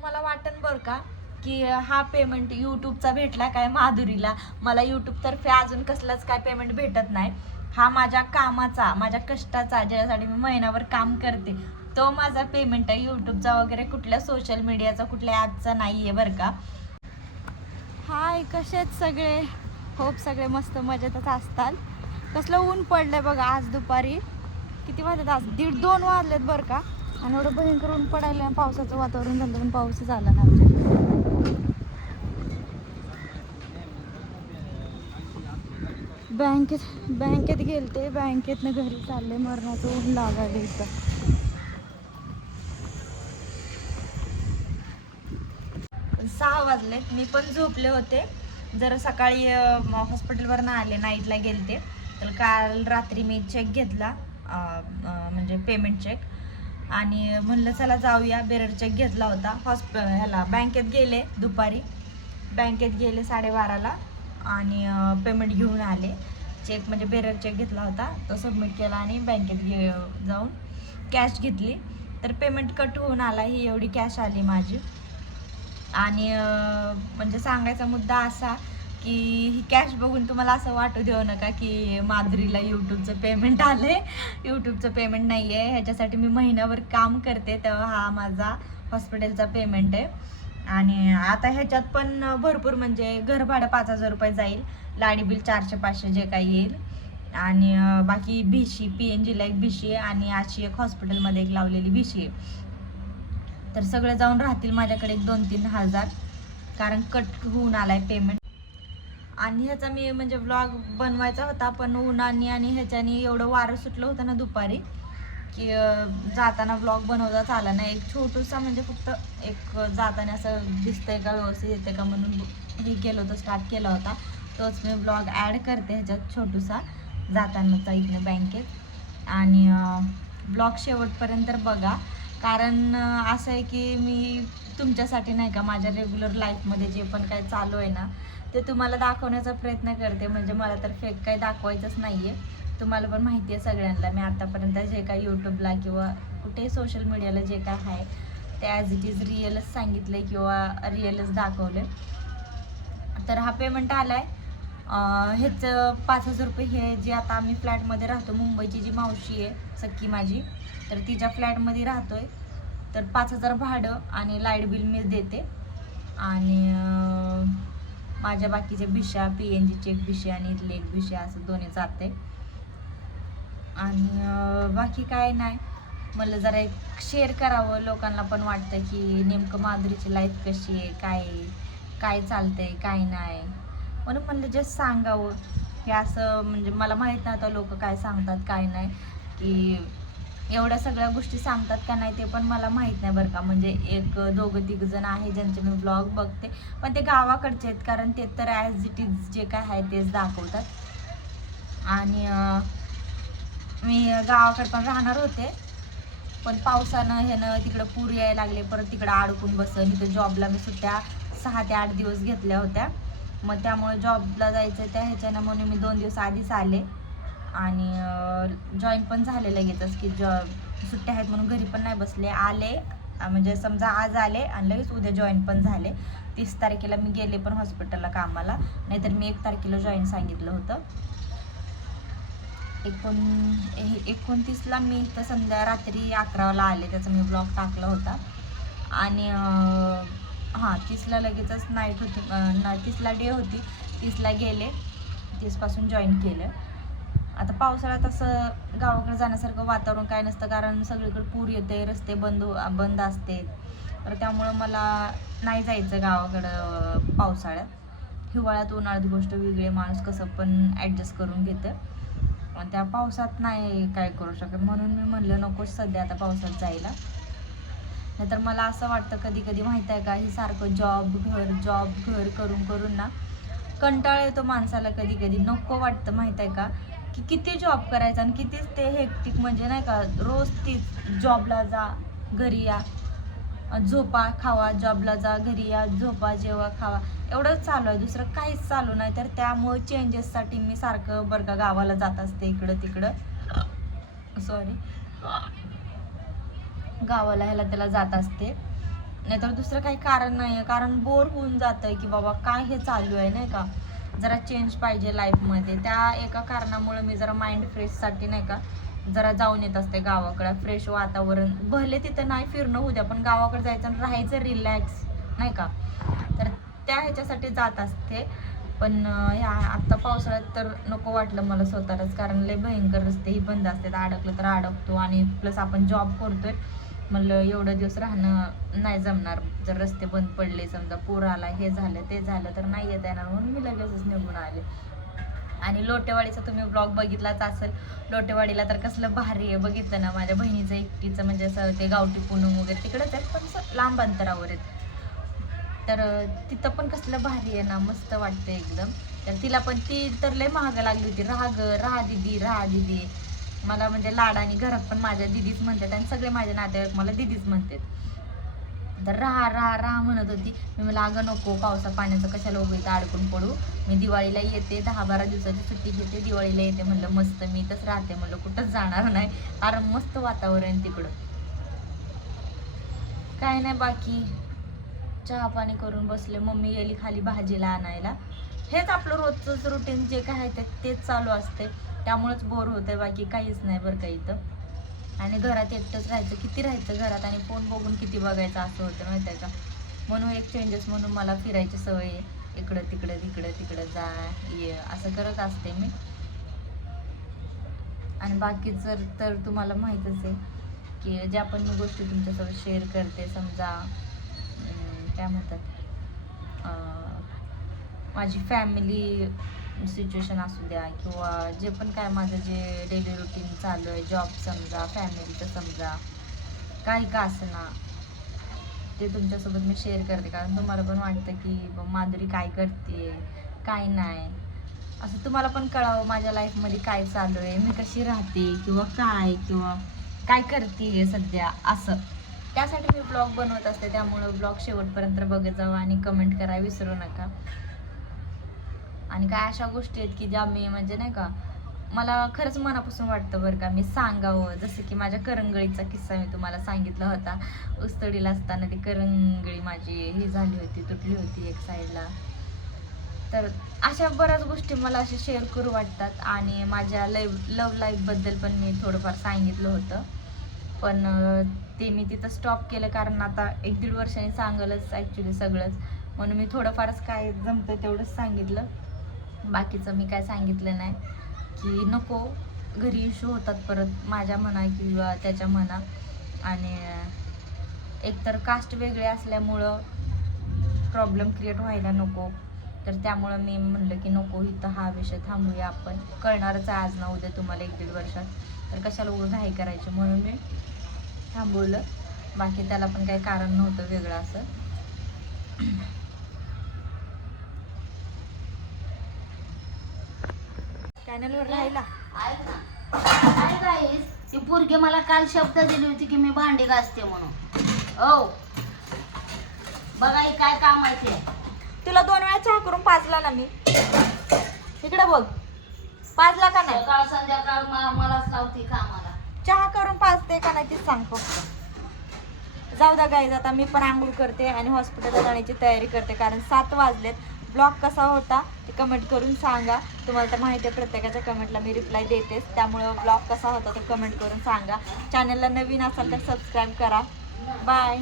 तुम्हाला वाटन बरं का की हा पेमेंट यूट्यूबचा भेटला काय माधुरीला? मला यूट्यूबतर्फे अजून कसलाच काय पेमेंट भेटत नाही. हा माझ्या कामाचा माझ्या कष्टाचा ज्यासाठी मी महिनाभर काम करते तो माझा पेमेंट आहे. यूट्यूबचा वगैरे कुठल्या सोशल मीडियाचा कुठल्या ॲपचा नाही आहे बरं का. हाय कसे आहेत सगळे? होप सगळे मस्त मजेतच असतात. कसलं ऊन पडलं बघा आज दुपारी. किती वाजत आज? दीड दोन वाजलेत बरं का. आणि एवढं भयंकर ऊन पडायला पावसाचं वातावरण झालं पण पाऊसच आला ना आमच्या बँकेत बँकेत गेलते बँकेतनं घरी चालले मरणाचं ऊन लागायला इथं सहा वाजले. मी पण झोपले होते. जर सकाळी हॉस्पिटलवरनं आले नाईटला गेलते. तर काल रात्री मी चेक घेतला. म्हणजे पेमेंट चेक आणि म्हणलं चला जाऊया. बेरर चेक घेतला होता. हॉस्प ह्याला बँकेत गेले दुपारी. बँकेत गेले साडेबाराला आणि पेमेंट घेऊन आले. चेक म्हणजे बेरर चेक घेतला होता. तो सबमिट केला आणि बँकेत गे जाऊन कॅश घेतली. तर पेमेंट कट होऊन आला. ही एवढी कॅश आली माझी. आणि म्हणजे सांगायचा मुद्दा असा की ही कॅश बघून तुम्हाला असं वाटू देऊ नका की माधुरीला यूट्यूबचं पेमेंट आले यूट्यूबचं पेमेंट नाही आहे ह्याच्यासाठी मी महिन्यावर काम करते. तेव्हा हा माझा हॉस्पिटलचा पेमेंट आहे. आणि आता ह्याच्यात पण भरपूर म्हणजे घर भाडं पाच हजार रुपये जाईल. लाडी बिल चारशे पाचशे जे काही येईल. आणि बाकी भिशी पी एन जीला एक भिशी आहे आणि अशी एक हॉस्पिटलमध्ये एक लावलेली भिशी आहे. तर सगळं जाऊन राहतील माझ्याकडे एक दोन तीन हजार. कारण कट होऊन आला आहे पेमेंट आणि ह्याचा मी म्हणजे व्लॉग बनवायचा होता पण उन्हाने आणि ह्याच्याने एवढं वारं सुटलं होतं ना दुपारी की जाताना व्लॉग बनवताच आला नाही. एक छोटूसा म्हणजे फक्त एक जाताना असं दिसतंय का व्यवस्थित येते का म्हणून हे केलं होतं स्टार्ट केला होता. तोच मी ब्लॉग ॲड करते ह्याच्यात छोटूसा जातानाचा इथनं बँकेत आणि ब्लॉग शेवटपर्यंत बघा. कारण असं आहे की मी तुमच्यासाठी नाही का माझ्या रेग्युलर लाईफमध्ये जे पण काय चालू आहे ना ते तुम्हाला दाखवण्याचा प्रयत्न करते. म्हणजे मला तर फेक काही दाखवायचंच नाही आहे तुम्हाला पण माहिती आहे सगळ्यांना. मी आतापर्यंत जे काही यूट्यूबला किंवा कुठेही सोशल मीडियाला जे काय आहे ते ॲज इट इज रिअलच सांगितले किंवा रिअलच दाखवले तर हा पेमेंट आला आहे ह्याचं पाच हजार रुपये हे जे आता आम्ही फ्लॅटमध्ये राहतो मुंबईची जी मावशी आहे सक्की माझी तर तिच्या फ्लॅटमध्ये राहतो आहे तर पाच हजार भाडं आणि लाइट बिल मी देते. आणि माझ्या बाकीचे भिशा पी एन जीचे एक भिशे आणि इथले एक भिशे असं दोन्ही जाते. आणि बाकी काय नाही. मला जरा एक शेअर करावं लोकांना पण वाटतं की नेमकं माधुरीची लाईफ कशी आहे काय काय चालतंय काय नाही. म्हणून म्हणलं जस्ट सांगावं. हे असं म्हणजे मला माहीत नव्हतं लोक काय सांगतात काय नाही. की एवढ्या सगळ्या गोष्टी सांगतात का नाही ते पण मला माहीत नाही बरं का. म्हणजे एक दोघं तिघ जण आहे ज्यांचे मी ब्लॉग बघते. पण ते गावाकडचे आहेत कारण ते तर ॲज इट इज जे काय आहे तेच दाखवतात. आणि मी गावाकडे पण राहणार होते. पण पावसानं ह्यानं तिकडं पूर यायला लागले. परत तिकडं अडकून बसन इथं जॉबला मी सुट्ट्या सहा ते आठ दिवस घेतल्या होत्या. मग त्यामुळे जॉबला जायचं त्या ह्याच्यानं म्हणून मी दोन दिवस आधीच आले. आणि जॉईन पण झाले लगेचच की जॉ सुट्ट्या आहेत म्हणून घरी पण नाही बसले. आले म्हणजे समजा आज आले आणि लगेच उद्या जॉईन पण झाले. तीस तारखेला मी गेले पण हॉस्पिटलला कामाला. नाहीतर मी एक तारखेला जॉईन सांगितलं होतं. एकोण ए- एकोणतीसला मी इथं संध्या रात्री अकराला आले. त्याचा मी ब्लॉग टाकला होता. आणि हां तीसला लगेचच नाईट होती ना तीसला डे होती. तीसला गेले. तीसपासून जॉईन केलं. आता पावसाळ्यात असं गावाकडे जाण्यासारखं वातावरण काय नसतं कारण सगळीकडे पूर येते रस्ते बंद बंद असते. तर त्यामुळं मला नाही जायचं गावाकडं पावसाळ्यात. हिवाळ्यात उन्हाळ्यात गोष्ट वेगळी माणूस कसं पण ॲडजस्ट करून घेतं. त्या पावसात नाही काय करू शकत. म्हणून मी म्हणलं नकोच सध्या आता पावसात जायला. नाहीतर मला असं वाटतं कधी कधी माहीत आहे का ही सारखं जॉब घर जॉब घर करून करून ना कंटाळा येतो माणसाला कधी कधी नको वाटतं माहीत आहे का की किती जॉब करायचा आणि कितीच ते हेक्टिक म्हणजे नाही का रोज तीच जॉबला जा घरी या. झोपा खावा जॉबला जा घरी या झोपा जेवा खावा. एवढंच चालू आहे. दुसरं काहीच चालू नाही. तर त्यामुळे चेंजेससाठी मी सारखं बरं का गावाला जात असते इकडं तिकडं सॉरी गावाला ह्याला त्याला जात असते. नाहीतर दुसरं काही कारण नाही आहे कारण बोर होऊन जातं की बाबा काय हे चालू आहे नाही का? जरा चेंज पाहिजे लाईफमध्ये त्या एका कारणामुळे मी जरा माइंड फ्रेशसाठी नाही का जरा जाऊन येत असते गावाकडे. फ्रेश वातावरण. भले तिथं नाही फिरणं होऊ द्या पण गावाकडे जायचं आणि राहायचं रिलॅक्स नाही का? तर त्या ह्याच्यासाठी जात असते. पण ह्या आत्ता पावसाळ्यात तर नको वाटलं मला स्वतःलाच. कारण लय भयंकर रस्ते ही बंद असतात. अडकलं तर अडकतो आणि प्लस आपण जॉब करतोय. म्हणलं एवढं दिवस राहणं नाही जमणार. जर रस्ते बंद पडले समजा पूर आला हे झालं ते झालं तर नाही येता येणार म्हणून मी लगेचच निघून आले. आणि लोटेवाडीचा तुम्ही ब्लॉग बघितलाच असेल. लोटेवाडीला तर कसलं भारी आहे. बघितलं ना माझ्या बहिणीचं एकटीचं म्हणजे असं ते गावठी पूनम वगैरे तिकडेच आहेत पण असं लांब अंतरावर आहेत. तर तिथं पण कसलं भारी आहे ना मस्त वाटतं एकदम. तर तिला पण ती तर लय महाग लागली होती. राहा ग राहा दिदी राहा दिदी. मला म्हणजे लाडाने घरात पण माझ्या दिदीच म्हणतात आणि सगळे माझे नातेवाईक मला दिदीच म्हणतात. तर राहा राहा राहा म्हणत होती. मी मला अगं नको पावसा पाण्याचं कशाला उभं इथं अडकून पडू? मी दिवाळीला येते दहा बारा दिवसाची सुट्टी घेते दिवाळीला येते म्हणलं मस्त मी इथंच राहते म्हणलं कुठंच जाणार नाही. कारण मस्त वातावरण तिकडं. काय नाही बाकी. चहा पाणी करून बसले. मम्मी गेली खाली भाजीला आणायला. हेच आपलं रोजचंच रुटीन जे काय आहे ते तेच चालू असते त्यामुळेच बोर होतंय बाकी काहीच नाही बरं का इथं. आणि घरात एकटंच राहायचं किती राहायचं घरात? आणि फोन बघून किती बघायचं? असं होतं माहिती आहे का? म्हणून एक चेंजेस म्हणून मला फिरायची सवय आहे. इकडं तिकडं तिकडं तिकडं जा ये असं करत असते मी. आणि बाकी जर तर तुम्हाला माहीतच आहे की ज्या पण मी गोष्टी तुमच्यासोबत शेअर करते समजा काय म्हणतात माझी फॅमिली सिच्युएशन असू द्या किंवा जे पण काय माझं जे डेली रुटीन चालू आहे जॉब समजा फॅमिलीचं समजा काही का ना ते तुमच्यासोबत मी शेअर करते. कारण तुम्हाला पण वाटतं की माधुरी काय करते काय नाही. असं तुम्हाला पण कळावं माझ्या लाईफमध्ये काय चालू आहे मी कशी राहते किंवा काय किंवा काय करते सध्या असं. त्यासाठी मी ब्लॉग बनवत असते त्यामुळं ब्लॉग शेवटपर्यंत बघत जावं आणि कमेंट करायला विसरू नका. आणि काय अशा गोष्टी आहेत की ज्या मी म्हणजे नाही का मला खरंच मनापासून वाटतं बरं का मी सांगावं. जसं की माझ्या करंगळीचा किस्सा मी तुम्हाला सांगितला होता. उस्तडीला असताना ती करंगळी माझी ही झाली होती तुटली होती एक साईडला. तर अशा बऱ्याच गोष्टी मला असे शेअर करू वाटतात आणि माझ्या लाईफ लव लाईफबद्दल पण मी थोडंफार सांगितलं होतं. पण ते मी तिथं स्टॉप केलं कारण आता एक दीड वर्षाने सांगलच ॲक्च्युली सगळंच. म्हणून मी थोडंफारच काय जमतं तेवढंच सांगितलं. बाकीचं मी काय सांगितलं नाही की नको घरी इश्यू होतात परत माझ्या म्हणा किंवा त्याच्या म्हणा. आणि एकतर कास्ट वेगळे असल्यामुळं प्रॉब्लेम क्रिएट व्हायला नको. तर त्यामुळं मी म्हणलं की नको इथं हा विषय थांबूया आपण. कळणारच आहे आज ना उद्या तुम्हाला एक दीड वर्षात. तर कशाला उभं घाई करायची? म्हणून मी थांबवलं. बाकी त्याला पण काही कारण नव्हतं वेगळं असं. चॅनलवर राहिला. काय गाईस ती पोरगी मला काल शब्द दिली होती की मी भांडी घासते म्हणून. ओ बघा ही काय काम आहे ते. तुला दोन वेळा चहा करून पाजला ना मी. इकडे बोल. पाजला का नाही? सकाळ संध्याकाळ मा- मलाच लावती कामाला. चहा करून पाजते का नाही ते सांग फक्त. जाऊ द्या गाईज आता मी पण आंघोळ करते आणि हॉस्पिटलला जाण्याची तयारी करते कारण सात वाजलेत. ब्लॉग कसा होता ते कमेंट करून सांगा. तुम्हाला तर माहिती आहे प्रत्येकाच्या कमेंटला मी रिप्लाय देतेच. त्यामुळं ब्लॉग कसा होता तो कमेंट करून सांगा. चॅनलला नवीन असाल तर सबस्क्राईब करा. बाय